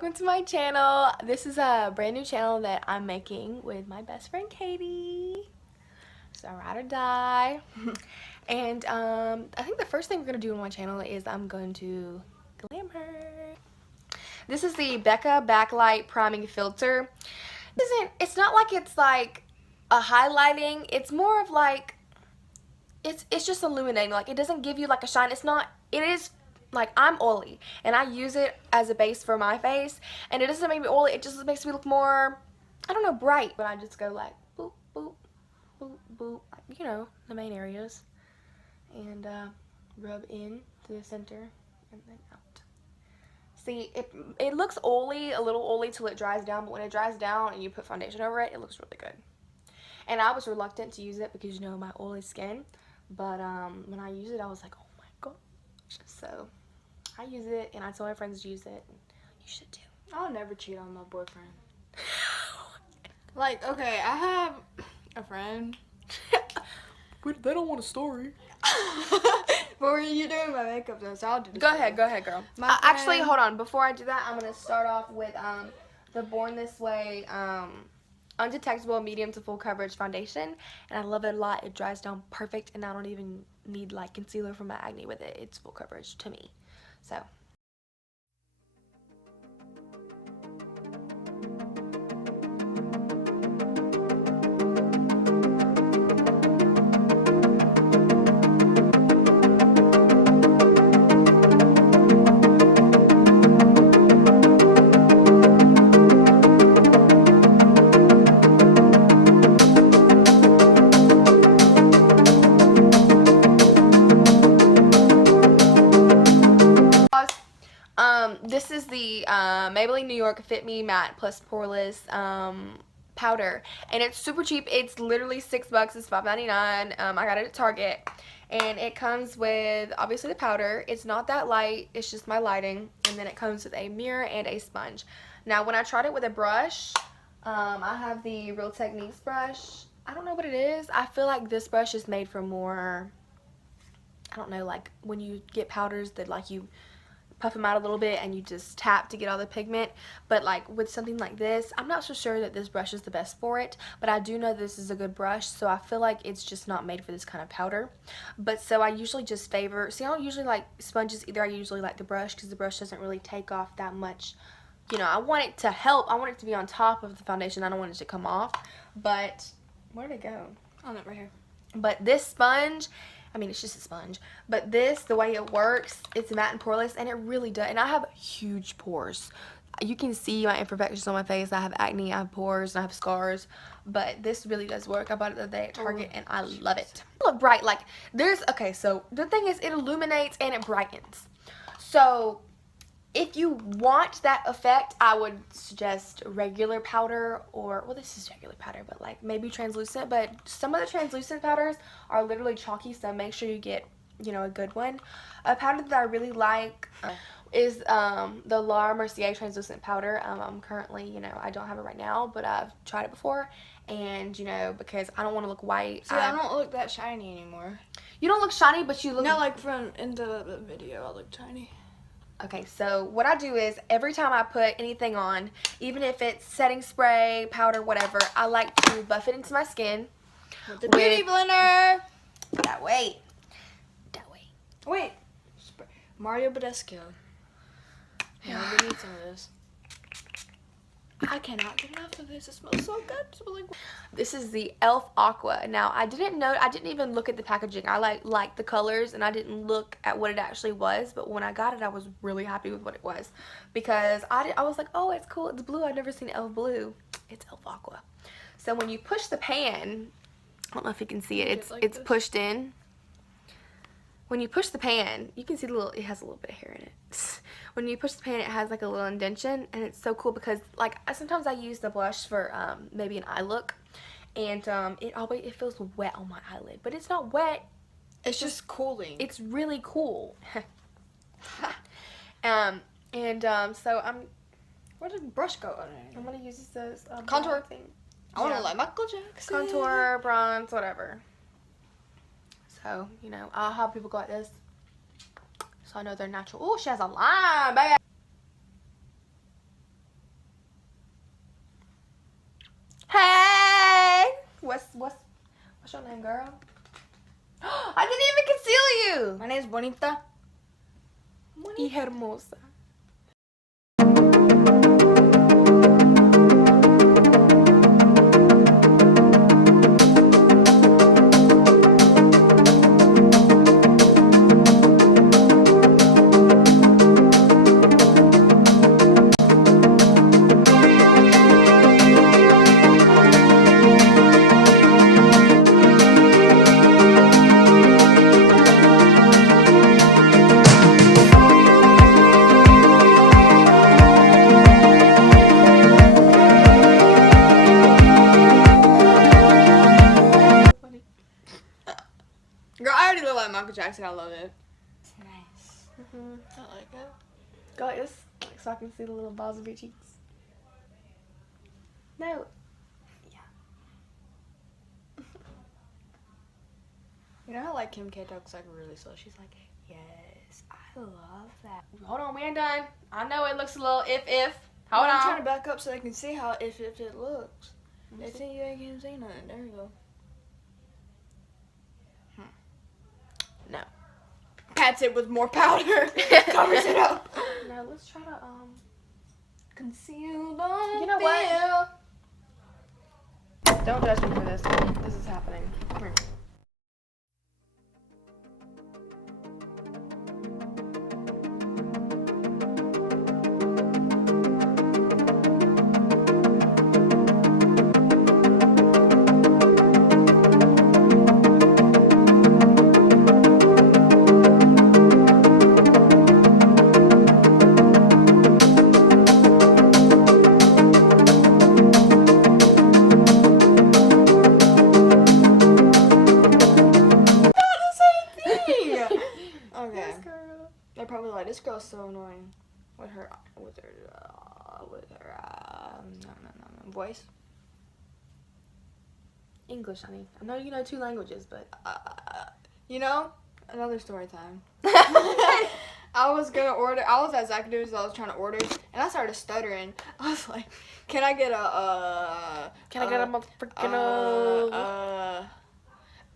welcome to my channel. This is a brand new channel that I'm making with my best friend Katie. So ride or die. And I think the first thing we're gonna do on my channel is I'm going to glam her. This is the Becca Backlight priming filter. It's not like it's like a highlighting. It's more of like it's just illuminating. Like it doesn't give you like a shine. It is like I'm oily and I use it as a base for my face, and it doesn't make me oily. It just makes me look more, I don't know, bright. But I just go like boop boop boop boop, like, you know, the main areas, and rub in to the center and then out. See, it looks oily, a little oily till it dries down, but when it dries down and you put foundation over it, it looks really good. And I was reluctant to use it because, you know, my oily skin, but when I used it, I was like, oh my gosh. So I use it, and I tell my friends to use it, and you should too. I'll never cheat on my boyfriend. Like, okay, I have a friend. They don't want a story. But when you're doing my makeup, though, so I'll do this. Go ahead, girl. Actually, hold on. Before I do that, I'm going to start off with the Born This Way Undetectable Medium to Full Coverage Foundation. And I love it a lot. It dries down perfect, and I don't even need, like, concealer for my acne with it. It's full coverage to me. So. This is the Maybelline New York Fit Me Matte Plus Poreless powder, and it's super cheap. It's literally $6. It's $5.99. I got it at Target, and it comes with obviously the powder. It's not that light. It's just my lighting, and then it comes with a mirror and a sponge. Now, when I tried it with a brush, I have the Real Techniques brush. I don't know what it is. I feel like this brush is made for more, I don't know, like when you get powders that like you puff them out a little bit and you just tap to get all the pigment. But like with something like this, I'm not so sure that this brush is the best for it, but I do know this is a good brush, so I feel like it's just not made for this kind of powder. But so I usually just favor, see, I don't usually like sponges either. I usually like the brush because the brush doesn't really take off that much. You know, I want it to help. I want it to be on top of the foundation. I don't want it to come off. But where'd it go? Oh, no, right here. But this sponge, I mean, it's just a sponge, but this, the way it works, it's matte and poreless, and it really does. And I have huge pores. You can see my imperfections on my face. I have acne, I have pores, and I have scars, but this really does work. I bought it the other day at Target, and I love it. It look bright. Like, okay, so the thing is, it illuminates and it brightens. So if you want that effect, I would suggest regular powder, or, well, this is regular powder, but like maybe translucent. But some of the translucent powders are literally chalky, so make sure you get, you know, a good one. A powder that I really like is the La Mercier translucent powder. I'm currently, you know, I don't have it right now, but I've tried it before, and, you know, because I don't want to look white. See, I don't look that shiny anymore. You don't look shiny, but you look... No, like from in the video, I look shiny. Okay, so what I do is every time I put anything on, even if it's setting spray, powder, whatever, I like to buff it into my skin with the beauty blender. Wait. Wait. Mario Badescu. Yeah, we need some of this. I cannot get enough of this. It smells so good. This is the e.l.f. Aqua. Now, I didn't even look at the packaging. I like the colors, and I didn't look at what it actually was, but when I got it, I was really happy with what it was, because I was like, oh, it's cool, it's blue. I've never seen e.l.f. blue. It's e.l.f. Aqua. So when you push the pan, I don't know if you can see it. It's pushed in. When you push the pan, you can see it has a little bit of hair in it. When you push the pan, it has like a little indentation, and it's so cool because like sometimes I use the blush for maybe an eye look, and it feels wet on my eyelid, but it's not wet. It's just cooling. It's really cool. So where did the brush go on it? I'm gonna use this contour thing. I want to like Michael Jackson. Contour, bronze, whatever. So, you know, I'll have people go like this, so I know they're natural. Oh, she has a line, baby. What's your name, girl? I didn't even conceal you. My name's Bonita. Y hermosa. Girl, I already look like Michael Jackson. I love it. It's nice. I like it. Go like this, so I can see the little balls of your cheeks. No. You know how like Kim K talks like really slow? She's like, yes, I love that. Hold on, we ain't done. I know it looks a little if. Hold Hold I'm on. trying to back up so they can see how if it looks. They think you ain't gonna see nothing. There you go. No. Pats it with more powder. Covers it up. No, let's try to Conceal, don't You know feel. what? Don't judge me for this. This is happening. Come here. They're probably like, this girl's so annoying with her voice. English, honey. I know you know 2 languages, but You know, another story time. I was at Zach Dudes, I was trying to order, and I started stuttering. I was like, can I get a motherfucking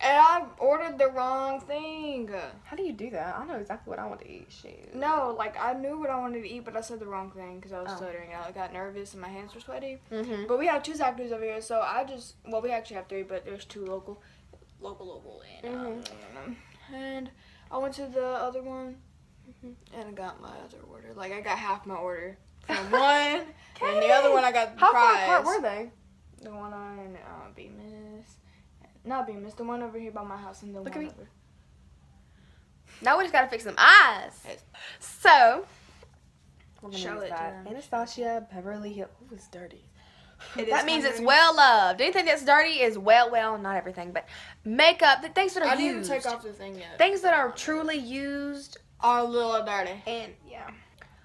and I ordered the wrong thing. how do you do that? I know exactly what I want to eat. Shit. No, like I knew what I wanted to eat, but I said the wrong thing because I was stuttering. I got nervous and my hands were sweaty. Mm-hmm. But we have 2 Zach Dudes over here, so we actually have 3, but there's 2 local, and I went to the other one and I got my other order. Like I got half my order from one, and the other one I got the How prize. far apart were they? The one on not Bemis, the one over here by my house, and the Look one at me. over. Now we just gotta fix them eyes. Yes. So we're gonna Show use it to that. them. Anastasia Beverly Hills. Ooh, it's dirty. is That means kinda it's dirty. well loved. Anything that's dirty is well, not everything, but makeup, the things that are I didn't even used. take off the thing yet. Things that are truly used. Are a little dirty. And yeah.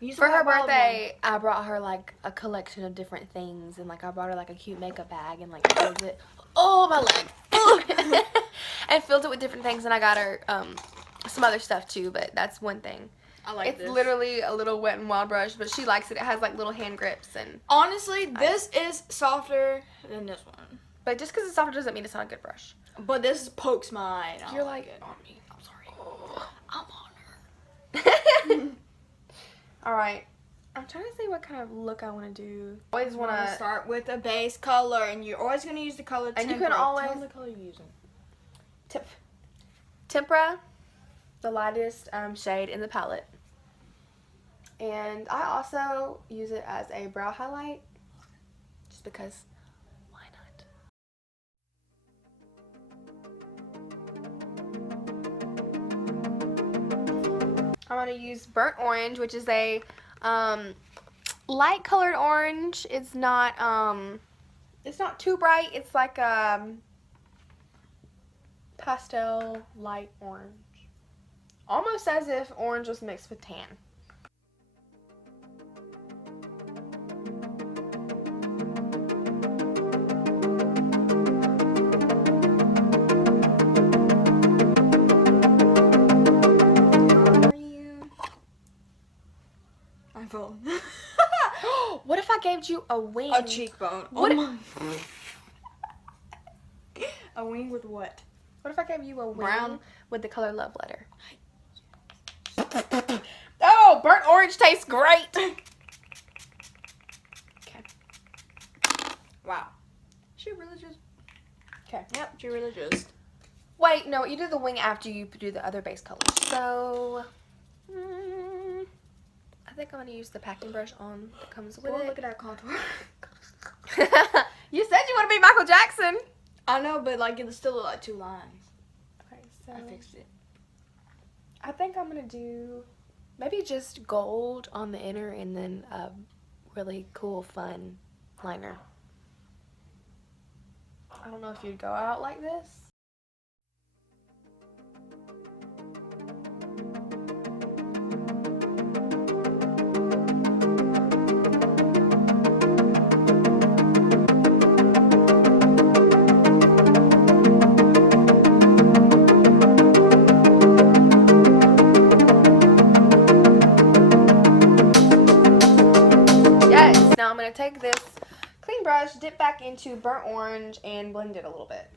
You For her still have all of birthday, I brought her like a collection of different things, and like I brought her like a cute makeup bag and like filled it. Oh, my leg. And filled it with different things, and I got her some other stuff too, but that's one thing. them. I like It's this. literally a little Wet n Wild brush, but she likes it. It has like little hand grips, and Honestly, this is softer than this one. but just because it's softer doesn't mean it's not a good brush. But this pokes my eye. and I You're don't like it. on me. I'm sorry. I'm on her. All right. I'm trying to see what kind of look I want to do. Always Want want to start with a base color, and you're always going to use the color And you Tempera. can always- Tell them the color you're using. Tempera, the lightest shade in the palette. And I also use it as a brow highlight, just because, why not? I'm going to use Burnt Orange, which is a light colored orange. It's not too bright. It's like pastel light orange. Almost as if orange was mixed with tan. My phone. What if I gave you a wing? A cheekbone. What Oh my. A wing with what? What if I gave you a wing Brown? with the color love letter? Oh, burnt orange tastes great. Okay. Wow. She really just. Okay. Yep, she really just. Wait, no, you do the wing after you do the other base colors. So, I think I'm going to use the packing brush on that comes with Well, it. look at that contour. You said you want to be Michael Jackson. I know, but like it still look like 2 lines. Okay, so I fixed it. I think I'm going to do maybe just gold on the inner and then a really cool, fun liner. I don't know if you'd go out like this. Yes, now I'm going to take this clean brush, dip back into burnt orange, and blend it a little bit.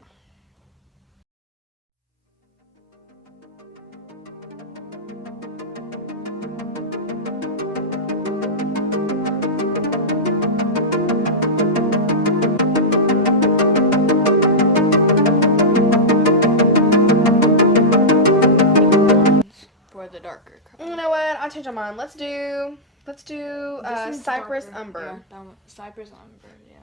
For the darker color. You know what? I'll change my mind. Let's do This Cypress darker. Umber. Yeah, that one. Cypress Umber, yeah.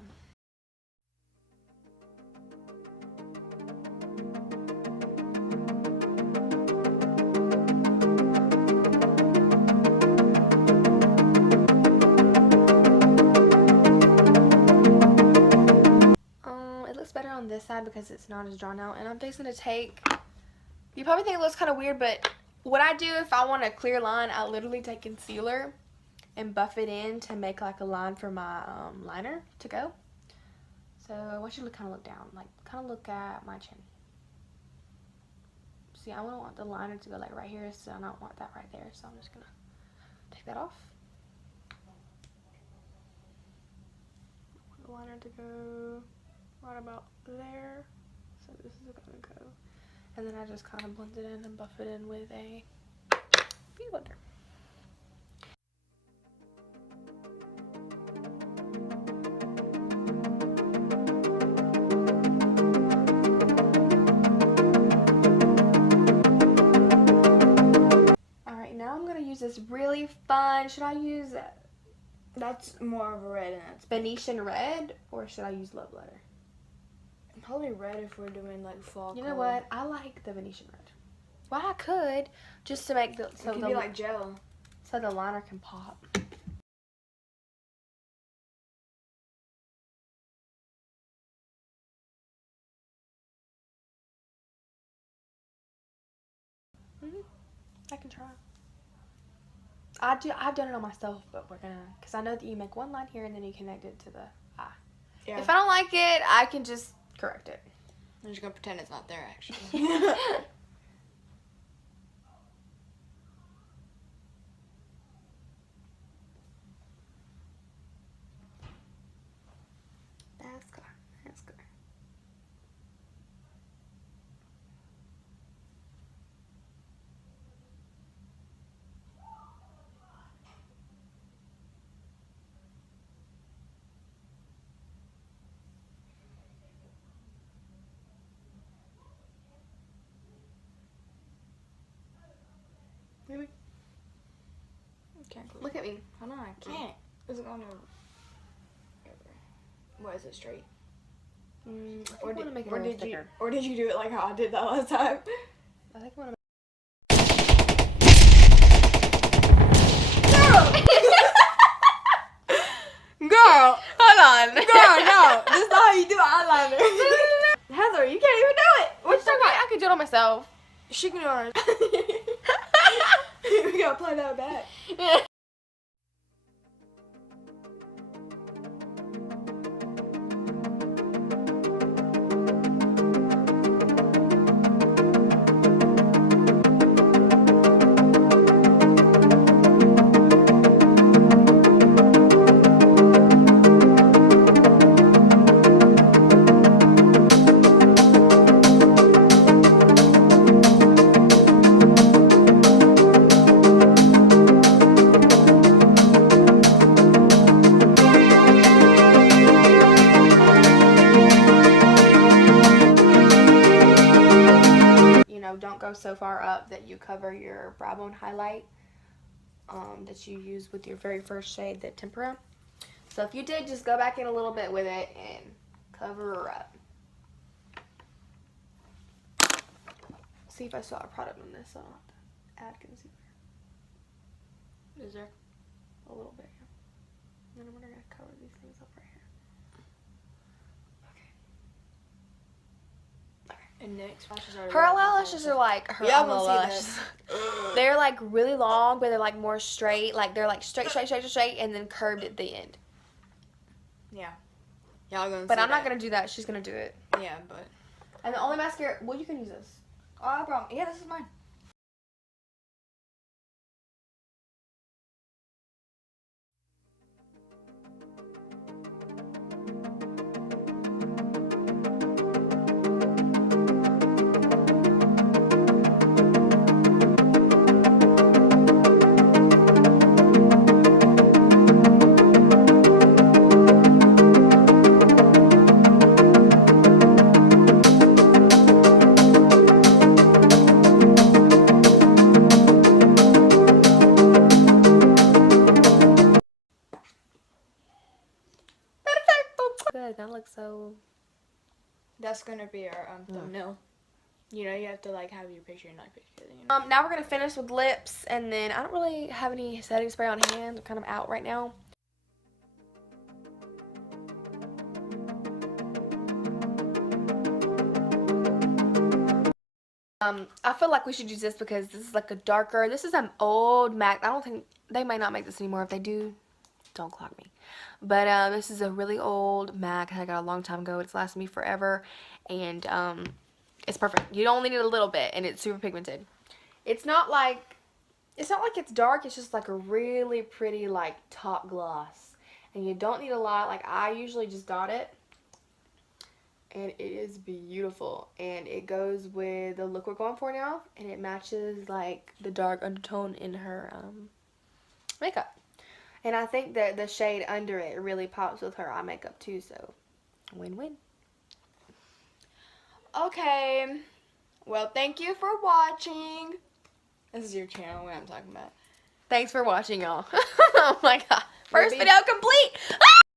It looks better on this side because it's not as drawn out. And I'm fixing to take, you probably think it looks kind of weird, but what I do if I want a clear line, I literally take concealer and buff it in to make like a line for my liner to go. So I want you to kind of look down, like kind of look at my chin. See, I want the liner to go like right here, so I don't want that right there. So I'm just gonna take that off. The liner to go right about there. So this is gonna go. And then I just kind of blend it in and buff it in with a beauty blender. Alright, now I'm gonna use this really fun, should I use That's more of a red, and that's Venetian red or should I use love letter? probably red if we're doing like fall. You know color. what? I like the Venetian red. Well, I could just to make the It could be like gel. so the liner can pop. I can try. I've done it on myself, but we're gonna, because I know that you make one line here and then you connect it to the eye. Yeah. If I don't like it, I can just correct it. I'm just gonna pretend it's not there actually. That's good. That's good. Maybe. Can't close. Look at me. I know I can't. Is it going to? What is it, straight? I think I want to make it a little thicker. Or did you do it like how I did that last time? I think I want to. Girl, Hold on. girl, no, this is not how you do eyeliner. Heather, you can't even do it. What's okay? I could do it on myself. She can do it. We gotta play that back. so far up that you cover your brow bone highlight that you use with your very first shade, the Tempera. So if you did, just go back in a little bit with it and cover her up. See if I saw a product on this, so I'll have to add concealer. Is there? A little bit, yeah. And then we're going to cover these things up right here. And next lashes are Her eyelashes are like her Yeah, I wanna see eyelashes. They're like really long, but they're like more straight. Like they're like straight, and then curved at the end. Yeah. Y'all gonna. But see I'm not that. gonna do that. She's gonna do it. Yeah, but. And the only mascara. Well, you can use this. Oh, I brought. Yeah, this is mine. Good. That looks so. That's gonna be our thumbnail. You know, you have to like have your picture and not picture. You know? Now we're gonna finish with lips, and then I don't really have any setting spray on hand. I'm kind of out right now. I feel like we should use this because this is like a darker. This is an old MAC. I don't think they might not make this anymore. If they do, don't clock me. But this is a really old MAC I got a long time ago. It's lasted me forever, and it's perfect. You only need a little bit, and it's super pigmented. It's not like it's dark. It's just like a really pretty like top gloss, and you don't need a lot. Like I usually just got it. And it is beautiful, and it goes with the look we're going for now, and it matches like the dark undertone in her makeup. And I think that the shade under it really pops with her eye makeup too, so win-win. Okay. Well, thank you for watching. This is your channel, what I'm talking about. Thanks for watching, y'all. Oh my god. First Maybe- video complete! Ah!